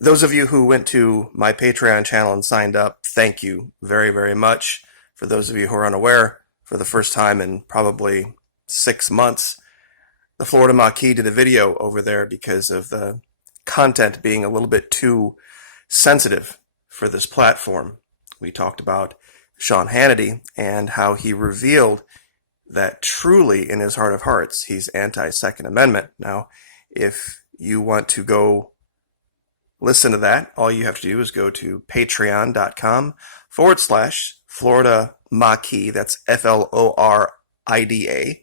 Those of you who went to my Patreon channel and signed up, thank you very, very much. For those of you who are unaware, for the first time in probably 6 months, the Florida Maquis did a video over there because of the content being a little bit too sensitive for this platform. We talked about Sean Hannity and how he revealed that truly in his heart of hearts, he's anti-Second Amendment. Now, if you want to go listen to that, all you have to do is go to patreon.com/Florida Maquis. That's FLORIDA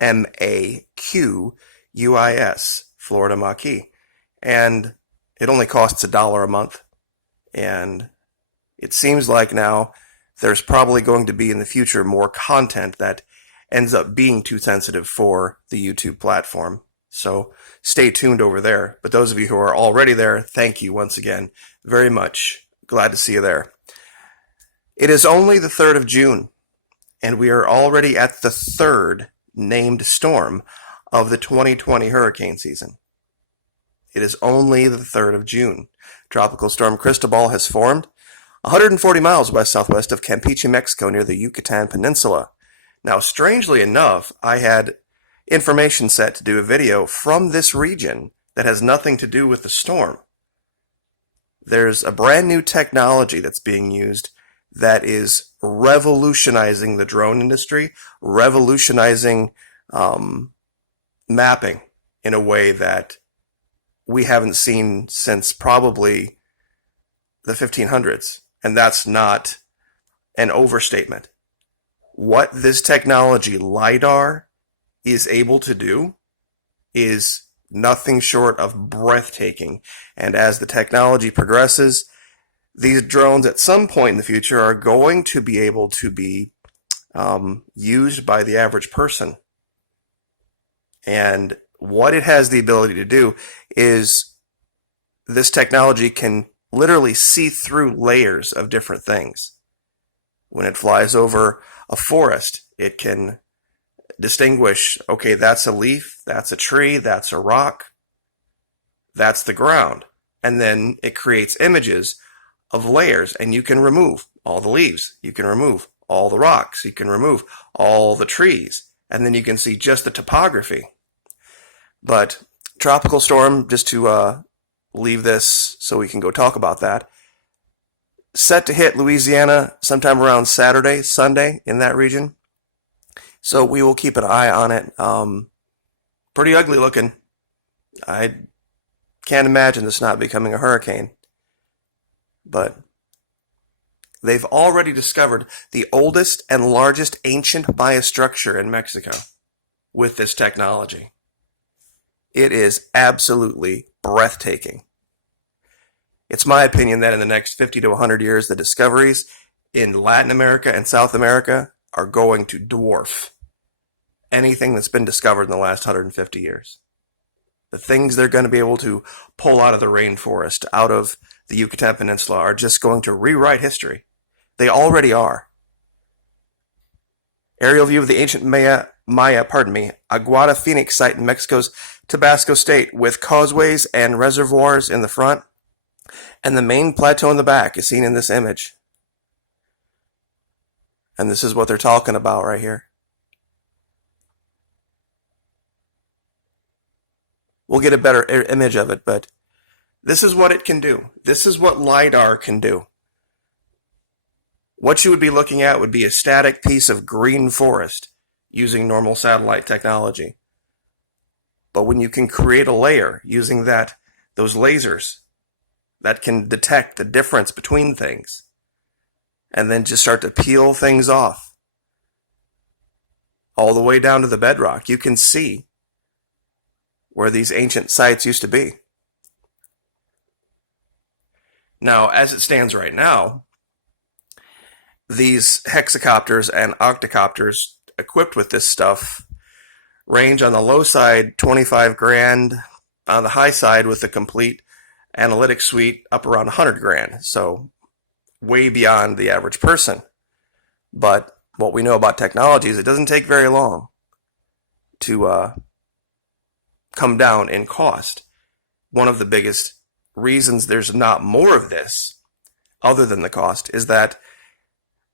MAQUIS, Florida Maquis. And it only costs $1 a month. And it seems like now there's probably going to be in the future more content that ends up being too sensitive for the YouTube platform. So stay tuned over there. But those of you who are already there, thank you once again very much. Glad to see you there. It is only the 3rd of June, and we are already at the third named storm of the 2020 hurricane season. It is only the 3rd of June. Tropical storm Cristobal has formed 140 miles west-southwest of Campeche, Mexico, near the Yucatan Peninsula. Now, strangely enough, I had information set to do a video from this region that has nothing to do with the storm. There's a brand new technology that's being used that is revolutionizing the drone industry, revolutionizing mapping in a way that we haven't seen since probably the 1500s. And that's not an overstatement. What this technology, LiDAR, is able to do is nothing short of breathtaking. And as the technology progresses, these drones at some point in the future are going to be able to be used by the average person. And what it has the ability to do is this technology can literally see through layers of different things. When it flies over a forest, it can distinguish, okay, that's a leaf, that's a tree, that's a rock, that's the ground. And then it creates images of layers, and you can remove all the leaves, you can remove all the rocks, you can remove all the trees, and then you can see just the topography. But tropical storm, just to leave this so we can go talk about that, set to hit Louisiana sometime around Saturday, Sunday in that region. So we will keep an eye on it. Pretty ugly looking. I can't imagine this not becoming a hurricane. But they've already discovered the oldest and largest ancient Maya structure in Mexico with this technology. It is absolutely breathtaking. It's my opinion that in the next 50 to 100 years, the discoveries in Latin America and South America are going to dwarf anything that's been discovered in the last 150 years. The things they're going to be able to pull out of the rainforest, out of the Yucatan Peninsula, are just going to rewrite history. They already are. Aerial view of the ancient Maya, Aguada Phoenix site in Mexico's Tabasco state, with causeways and reservoirs in the front, and the main plateau in the back is seen in this image. And this is what they're talking about right here. We'll get a better image of it, but this is what it can do. This is what LiDAR can do. What you would be looking at would be a static piece of green forest using normal satellite technology. But when you can create a layer using those lasers that can detect the difference between things, and then just start to peel things off all the way down to the bedrock, you can see where these ancient sites used to be. Now, as it stands right now, these hexacopters and octocopters equipped with this stuff range on the low side $25,000, on the high side with the complete analytics suite up around $100,000. So way beyond the average person. But what we know about technology is it doesn't take very long to come down in cost. One of the biggest reasons there's not more of this, other than the cost, is that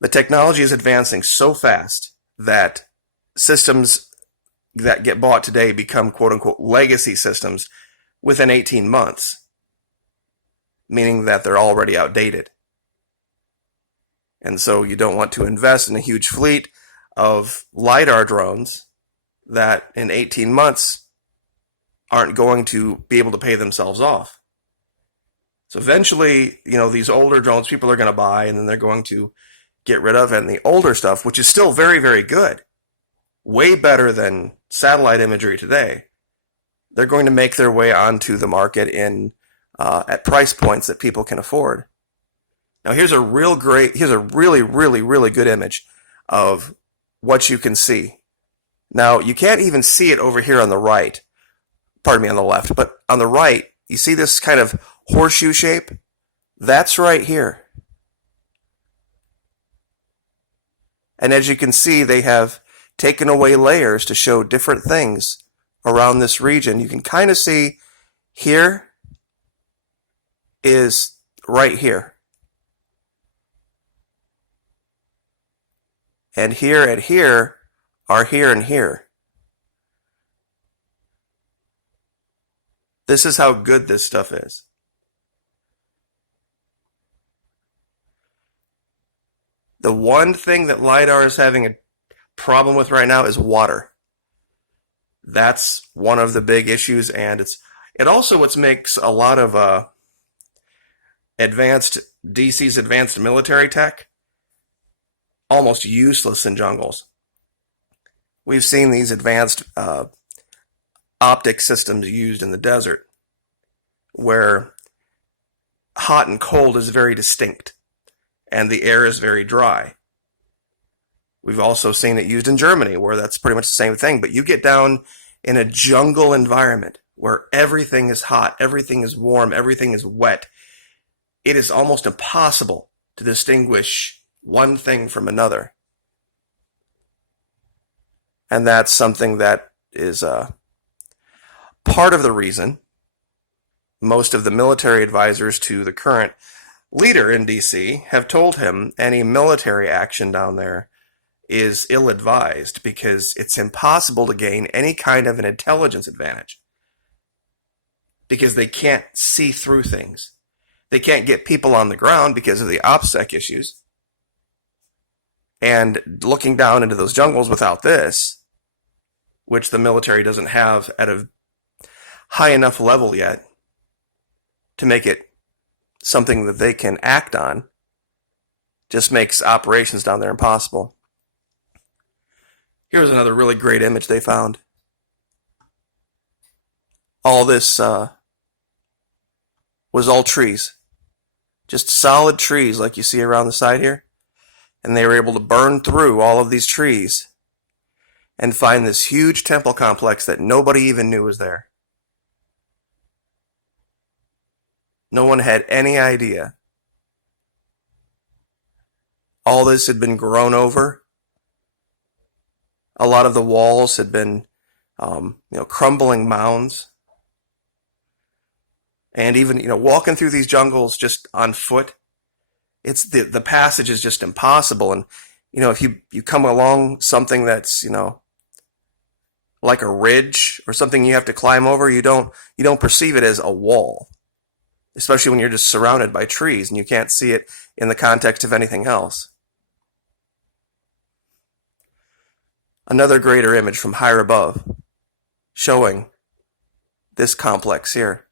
the technology is advancing so fast that systems that get bought today become quote-unquote legacy systems within 18 months, meaning that they're already outdated. And so you don't want to invest in a huge fleet of LiDAR drones that in 18 months aren't going to be able to pay themselves off. So eventually, these older drones people are going to buy, and then they're going to get rid of, and the older stuff, which is still very, very good, way better than satellite imagery today, they're going to make their way onto the market at price points that people can afford. Now here's a really, really, really good image of what you can see. Now you can't even see it over here on the right, on the left, but on the right, you see this kind of horseshoe shape? That's right here. And as you can see, they have taken away layers to show different things around this region. You can kind of see here is right here. And here and here are here and here. This is how good this stuff is. The one thing that LiDAR is having a problem with right now is water. That's one of the big issues, and it also what makes a lot of DC's advanced military tech almost useless in jungles. We've seen these advanced optic systems used in the desert where hot and cold is very distinct and the air is very dry. We've also seen it used in Germany where that's pretty much the same thing, but you get down in a jungle environment where everything is hot, everything is warm, everything is wet. It is almost impossible to distinguish one thing from another. And that's something that is part of the reason most of the military advisors to the current leader in DC have told him any military action down there is ill-advised because it's impossible to gain any kind of an intelligence advantage because they can't see through things. They can't get people on the ground because of the OPSEC issues. And looking down into those jungles without this, which the military doesn't have at a high enough level yet to make it something that they can act on, just makes operations down there impossible. Here's another really great image they found. All this was all trees. Just solid trees like you see around the side here. And they were able to burn through all of these trees and find this huge temple complex that nobody even knew was there. No one had any idea. All this had been grown over. A lot of the walls had been, crumbling mounds. And even, walking through these jungles just on foot, it's the passage is just impossible. And, if you come along something that's, like a ridge or something you have to climb over, you don't perceive it as a wall, especially when you're just surrounded by trees and you can't see it in the context of anything else. Another greater image from higher above showing this complex here.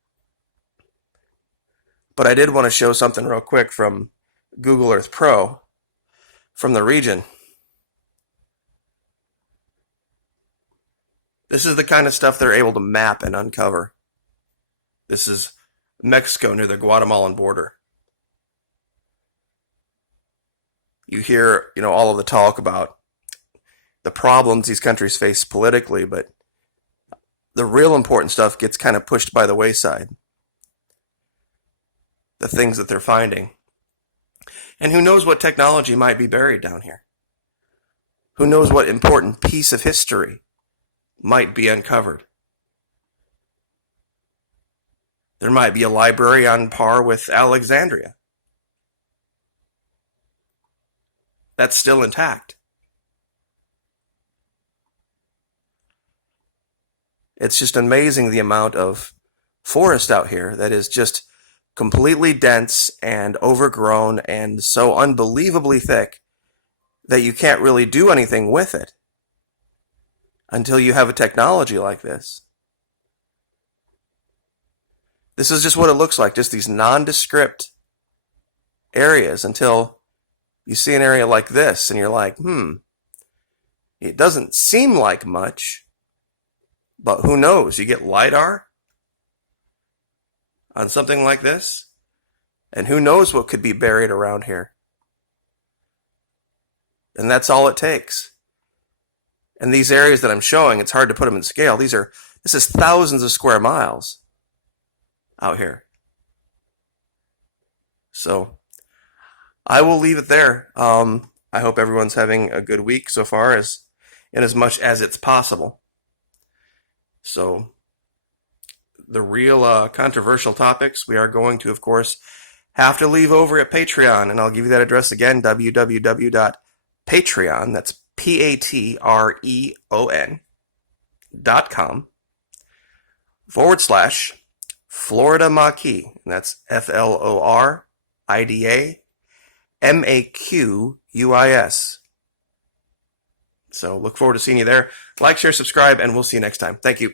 But I did want to show something real quick from Google Earth Pro from the region. This is the kind of stuff they're able to map and uncover. This is Mexico near the Guatemalan border. You hear, all of the talk about the problems these countries face politically, but the real important stuff gets kind of pushed by the wayside. The things that they're finding. And who knows what technology might be buried down here? Who knows what important piece of history might be uncovered? There might be a library on par with Alexandria. That's still intact. It's just amazing the amount of forest out here that is just completely dense and overgrown and so unbelievably thick that you can't really do anything with it until you have a technology like this. This is just what it looks like, just these nondescript areas until you see an area like this and you're like, it doesn't seem like much, but who knows? You get LiDAR on something like this, and who knows what could be buried around here. And that's all it takes. And these areas that I'm showing, it's hard to put them in scale. This is thousands of square miles out here. So I will leave it there. I hope everyone's having a good week so far, in as much as it's possible. So the real controversial topics we are going to, of course, have to leave over at Patreon, and I'll give you that address again, www.patreon, that's patreon.com/Florida Maquis, and that's FLORIDAMAQUIS. So look forward to seeing you there. Like, share, subscribe, and we'll see you next time. Thank you.